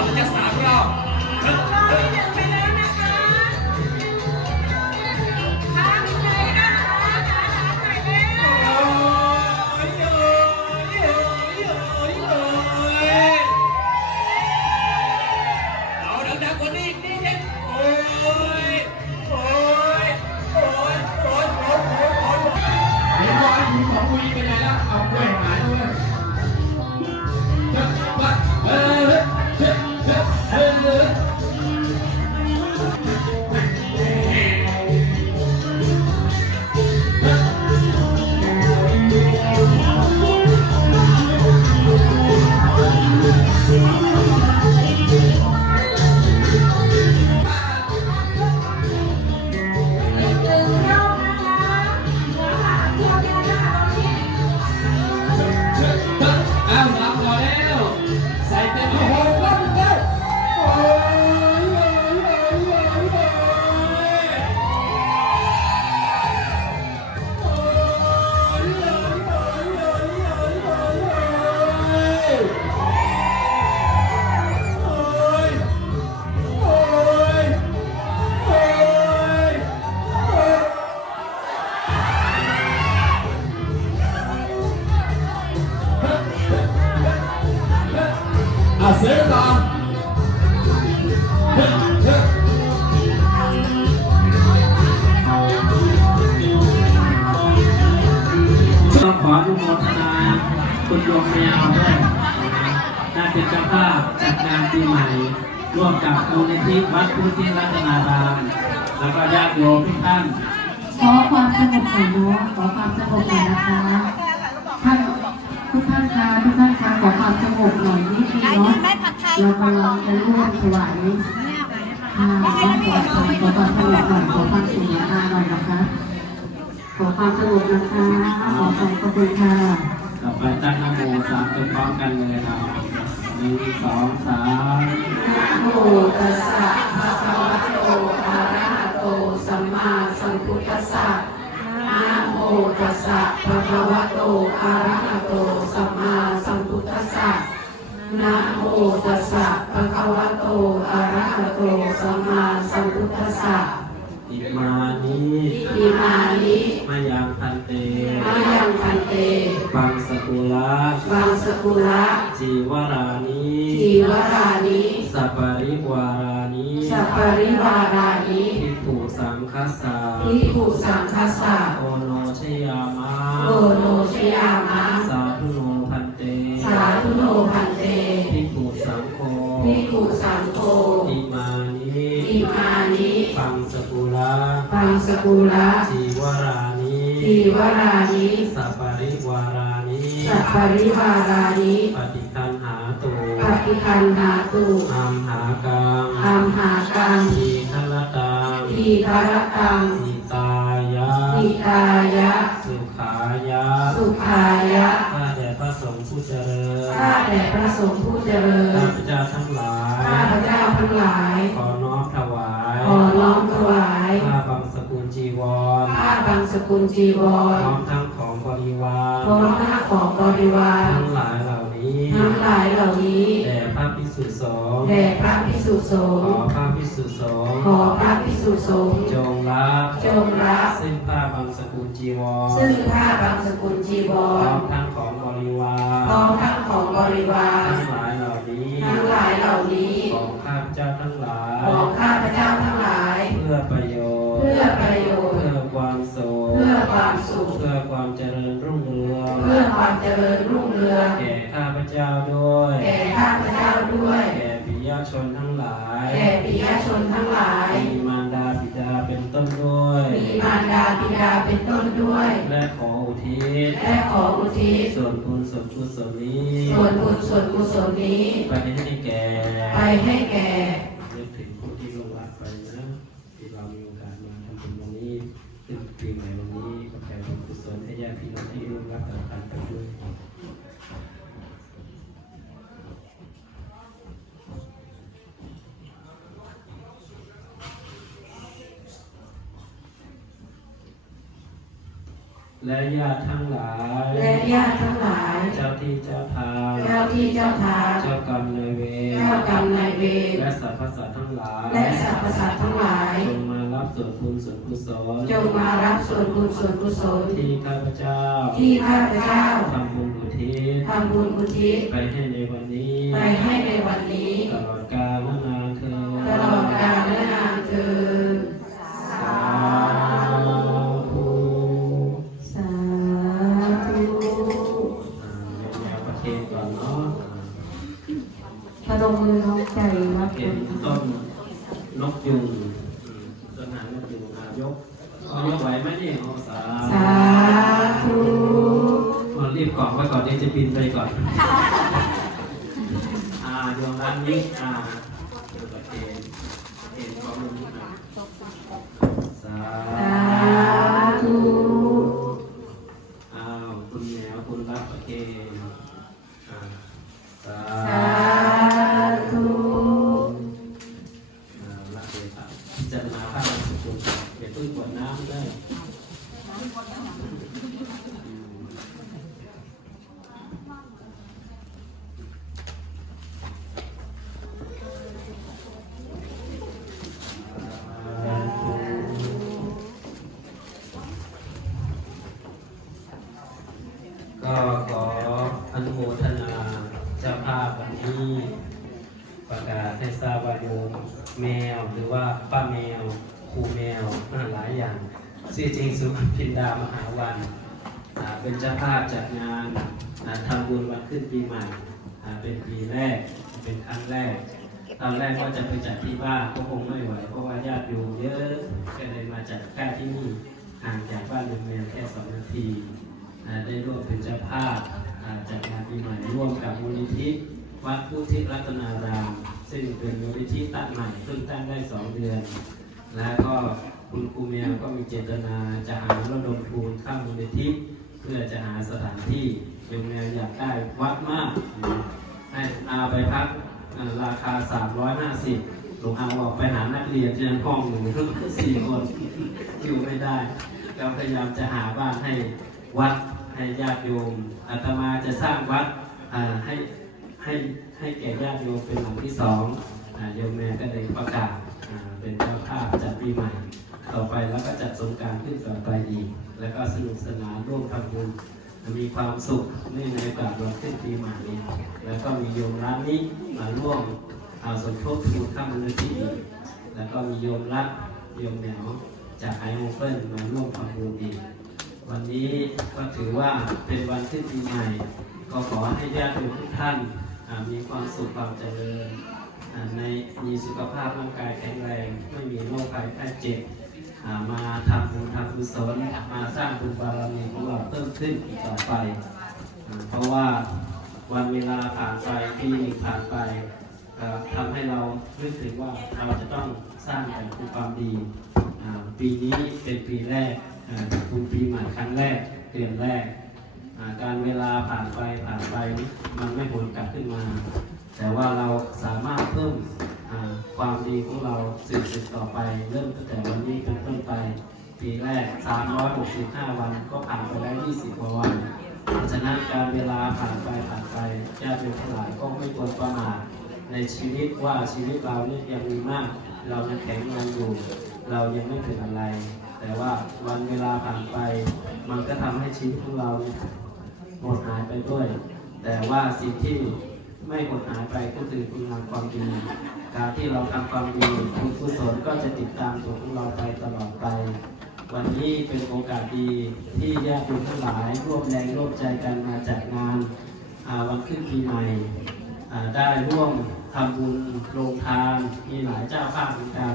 ส เสียงต่อเฮ้ยเฮ้ยขออนุโมทนาคุณโยมพยาวด้วยน่าเป็นเจ้าภาพจัดงานปีใหม่ ร่วมกับมูลนิธิวัดพุทธิรัตนาราม แล้วก็ญาติโยมทุกท่านขอความสงบหน่อยเนาะขอความสงบหน่อยนะคะท่านทุกท่านคะทุก เรากำลังจะร่วมถวายทาขอความขอความสงบหน่อยขอความสุขนหน่อยนะคะ ขอความสงบนะคะขอความขอบคุณค่ะต่อไปตั้งนโมสามจนพร้อมกันเลยครับหนึ่งสองสามนโมตัสสะภะคะวะโตอะระหะโตสัมมาสัมพุทธัสสะนะโมตัสสะภะคะวะโตอะระหะโตสัมมา ตัสสะภะคะวะโตอะระหะโตสัมมาสัมพุทธัสสะอิมานิอิมานิมายังพันเตมายังพันเตบังสกุละบังสกุละจีวรานิจีวรานิสัปปริวารานิสัพปริวารานิทิฏฐุสังคัสสะทิฏฐุสังคัสสะโอโนชยามะโอโนชยามะสาธุโนพันเตสาธุโนพันเต กุละจีวรานิทีวรานิสัปปริวารานิสัพปริวารานิปฏิคันหาตุปฏิคันหาตุอัมหากังอัมหากังทีฆลตังทีคารตังทิตายะทิตายะ สุขายะ สุขายะข้าแต่พระสงฆ์ผู้เจริญข้าแต่พระสงฆ์ผู้เจริญข้าพเจ้าทั้งหลายข้าพเจ้าทั้งหลายขอ สกุลจีวพรร้อมทั้งของบริวารพร้อมผ้าของบริวารทั้งหลายเหล่านี้ทั้งหลายเหล่านี้แด่พระพิสุสงฆ์แด่พระภิกษุสขงอฆ์พระพิสุสงฆ์ขอพระภิกษุสงฆ์จงรับจงรับซึ่งผ้าบางสกุลจีวรซึ่งผ้าบางสกุลจีวพร้อรมทั้งของบริวารพร้อมทั้งของบริวาร เจริญรุ่งเรืองแก่ข้าพเจ้าด้วย แก่ข้าพเจ้าด้วย แก่ปิยชนทั้งหลาย แก่ปิยชนทั้งหลาย มีมารดาบิดาเป็นต้นด้วย มีมารดาบิดาเป็นต้นด้วย และขออุทิศ และขออุทิศ ส่วนบุญส่วนกุศลนี้ ส่วนบุญส่วนกุศลนี้ ไปให้แก่ ไปให้แก่ และญาติทั้งหลาย และญาติทั้งหลาย เจ้าที่เจ้าทางเจ้าที่เจ้าทางเจ้ากรรมนายเวรเจ้ากรรมนายเวรและสรรพสัตว์ทั้งหลาย และสรรพสัตว์ทั้งหลาย จงมารับส่วนบุญส่วนกุศลจงมารับส่วนบุญส่วนกุศล ที่ข้าพเจ้า ที่ข้าพเจ้าทำบุญอุทิศทำบุญอุทิศไปให้ในวันนี้ ไปให้ในวันนี้ ตลอดกาลนานเธอญตลอดกาลและนานเทอ ระองค์มือน้องใจรับเห็นต้นนกยุงอืมต้นหางนกยุงอายกเอายกไหวไหมเนี่ยเอาสาสาธุเรารีบกล่องไว้ก่อนเดี๋ยวจะบินไปก่อน อ่าดวงร้านนี้อ่า ประกาศให้ทราบว่าโยมแมว หรือว่าป้าแมวครูแมวหลายอย่างชื่อจริงสุพินดามหาวันเป็นเจ้าภาพจัดงานอ่าทำบุญวันขึ้นปีใหม่เป็นปีแรกเป็นครั้งแรก ตอนแรกก็จะไปจัดที่บ้านก็คงไม่ไหวเพราะว่าญาติโยมเยอะก็เลยมาจัดใกล้ที่นี่ห่างจากบ้านโยมแมวแค่สองนาทีได้ร่วมเป็นเจ้าภาพจัดงานปีใหม่ร่วมกับมูลนิธิวัดพุทธิรัตนาราม ซึ่งเป็นมูลนิธิตั้งใหม่เพิ่งตั้งได้สองเดือน แล้วก็คุณครูแมวก็มีเจตนาจะหาระดมทุนข้างมูลนิธิเพื่อจะหาสถานที่โยมแมวอยากได้วัดมากให้อาไปพักอ่าราคา 350หลวงอาบอกไปหานักเรียนที่ห้องหนึ่งสี่คนอยู่ไม่ได้ก็พยายามจะหาบ้านให้วัดให้ญาติโยมอาตมาจะสร้างวัดให้ ให้ให้แก่ญาติโยมเป็นหลังที่สองโยมแม่ก็เลยประกาศเป็นเจ้าภาพจัดปีใหม่ ต่อไปแล้วก็จัดสงการขึ้นต่อไปอีก แล้วก็สนุกสนานร่วมทำบุญมีความสุขเนื่องในโอกาสวันขึ้นปีใหม่นี้แล้วก็มีโยมร้านนี้มาร่วมเอาสมทบทุนข้ามมูลนิธิอีกแล้วก็มีโยมรักโยมเหนียวจากไอโอเปิลมาร่วมทำบุญอีกวันนี้ก็ถือว่าเป็นวันขึ้นปีใหม่ ก็ขอให้ญาติโยมทุกท่าน มีความสุขความเจริญในมีสุขภาพร่างกายแข็งแรง ไม่มีโรคภัยไข้เจ็บมาทำบุญทำกุศลมาสร้างบุญบารมีของเราเพิ่มขึ้นอีกต่อไปอเพราะว่าวันเวลาผ่านไปปีหนึ่งผ่านไปอ่าทำให้เรานึกถึงว่าเราจะต้องสร้างแต่คุณความดี ปีนี้เป็นปีแรกคุณปีใหม่ครั้งแรกเดือนแรก การเวลาผ่านไปผ่านไปมันไม่ผลกลับขึ้นมา แต่ว่าเราสามารถเพิ่มความดีของเราสืบสืบต่อไป เริ่มตั้งแต่วันนี้เป็นต้นไป ปีแรก 365 วันก็ผ่านไปแล้ว 20กว่าวันเพราะฉะนั้นการเวลาผ่านไปผ่านไปญาติโยมทั้งหลายก็ไม่ควรประมาทในชีวิตว่าชีวิตเราเนี่ยยังมีมาก เรายังแข็งแรงอยู่ เรายังไม่ถึงอะไร แต่ว่าวันเวลาผ่านไป มันก็ทำให้ชีวิตของเรา หมดหายไปด้วย แต่ว่าสิ่งที่ไม่หมดหายไปก็คือคุณงามความดี การที่เราทำความดีคุณกุศลก็จะติดตามตัวของเราไปตลอดไป วันนี้เป็นโอกาสดีที่ญาติโยมทั้งหลายร่วมแรงร่วมใจกันมาจัดงานาวันขึ้นปีใหม่ได้ร่วมทำบุญโรงทานมีหลายเจ้าภาพเหมือนกัน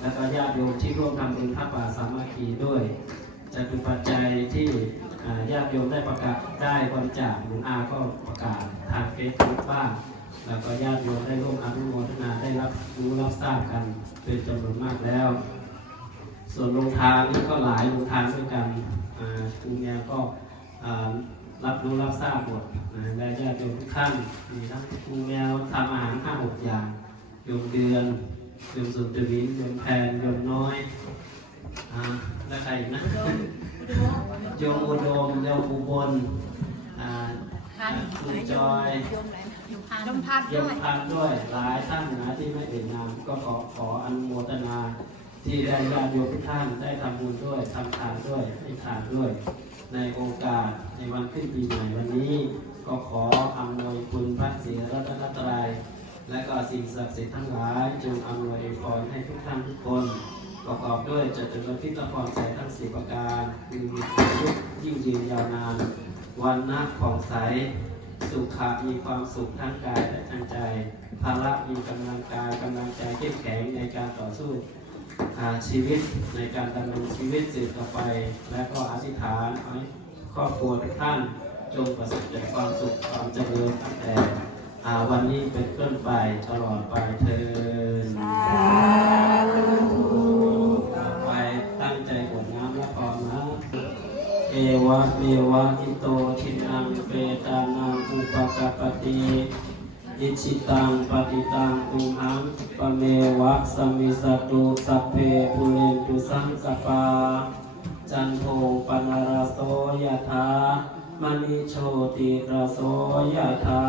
แล้วก็ญาติโยมที่ร่วมทำบุญพระป่าสามัคคีด้วย จะเป็นปัจจัยที่ ญาติโยมได้ประกาศได้บริจาคหลวงอาก็ประกาศทางเฟซบุ๊กบ้างแล้วก็ญาติโยมได้ร่วมอนุโมทนาได้รับรู้รับทราบกันเป็นจำนวนมากแล้ว ส่วนโรงทานนี่ก็หลายโรงทานด้วยกันคุณยาก็รับรู้รับทราบหมดนะและญาติโยมทุกท่านมีทั้งครูแมวทำอาหารห้าหกอย่างโยมเดือนโยมสุนทรินโยมแพนโยมน้อยแล้วใครอีกนะ โยมอุดมโยมอุบลอ่าคุณจอยลมพัดโยด้มวยพันด้วยหลายท่านนะที่ไม่เอ่ยนามก็ขอขออนุโมทนา ที่ได้ญาติโยมทุกท่านได้ทำบุญด้วยทำทานด้วยให้ทานด้วย ในโอกาสในวันขึ้นปีใหม่วันนี้ก็ขออำนวยคุณพระศรีรัตนตรัยและก็สิ่งศักดิ์สิทธิ์ทั้งหลายจงอำนวยพรให้ทุกท่านทุกคน ประกอบด้วยจตุรพิธพรใสทั้งสี่ประการคือมีอายุยิ่งยืนยาวนาน วันนะผ่องใส สุขะมีความสุขทั้งกายและทางใจภาระมีกำลังกายกำลังใจเข้มแข็งในการต่อสู้อาชีวิตในการดำรงชีวิตสืบต่อไป และก็อธิษฐานให้ครอบครัวทุกท่านจงประสบแต่ความสุขความเจริญตั้งแต่อาวันนี้เป็นต้นไปตลอดไปเทินต่อ วะเมวะอิโตทินังเปตานังอุปกปปติอิชิตังปฏิตังตุมหังปเมวะสมิสตุสัพเพปุเรนตุสังกปา จันโทปนารโสยถามณิโชติระโสยถา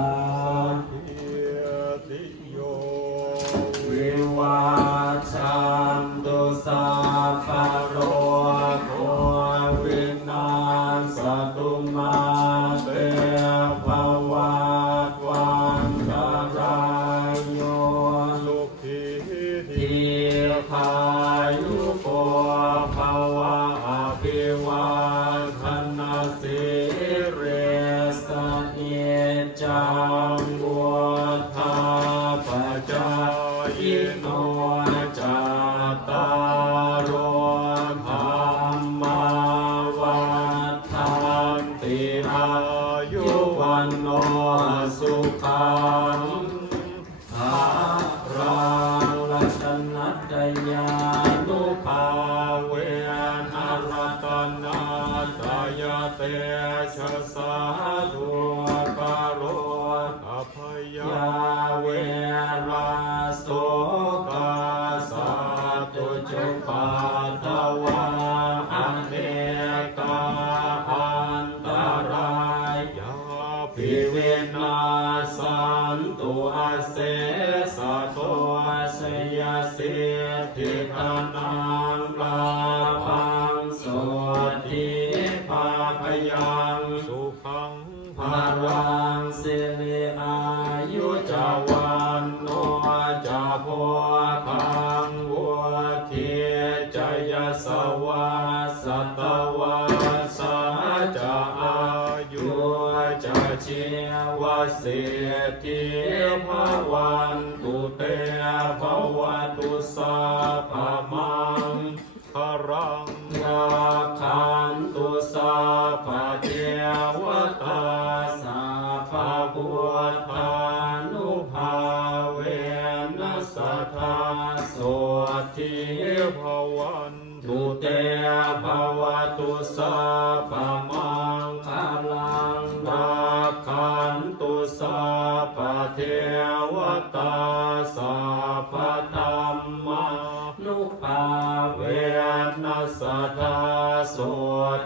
ภวะ นาตยเตชะสา พยังสุขังภารัง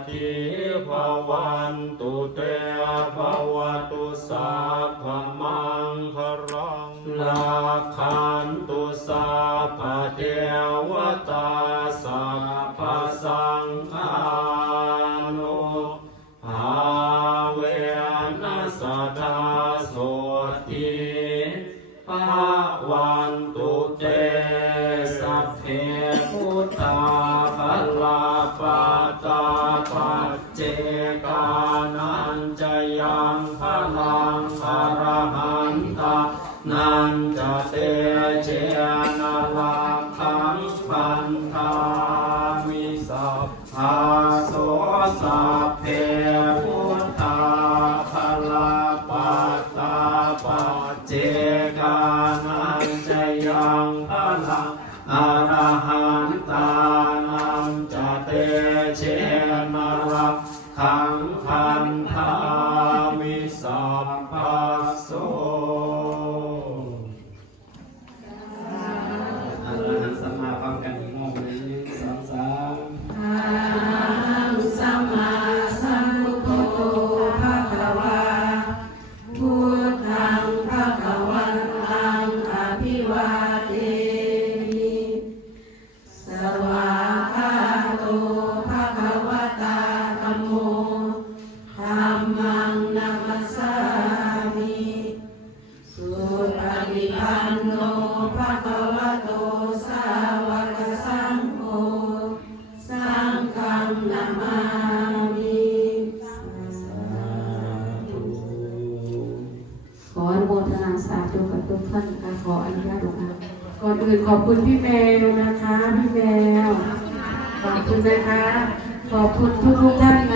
ทิภวันตุเตภวตุสาภามังคารังลาคันตุสาภเทวตา จเจกานันจยังพลังอรหันตานา งคังพันธ ขอบคุณพี่แมวนะคะ พี่แมว ขอบคุณนะคะ ขอบคุณทุกทุกท่านนะ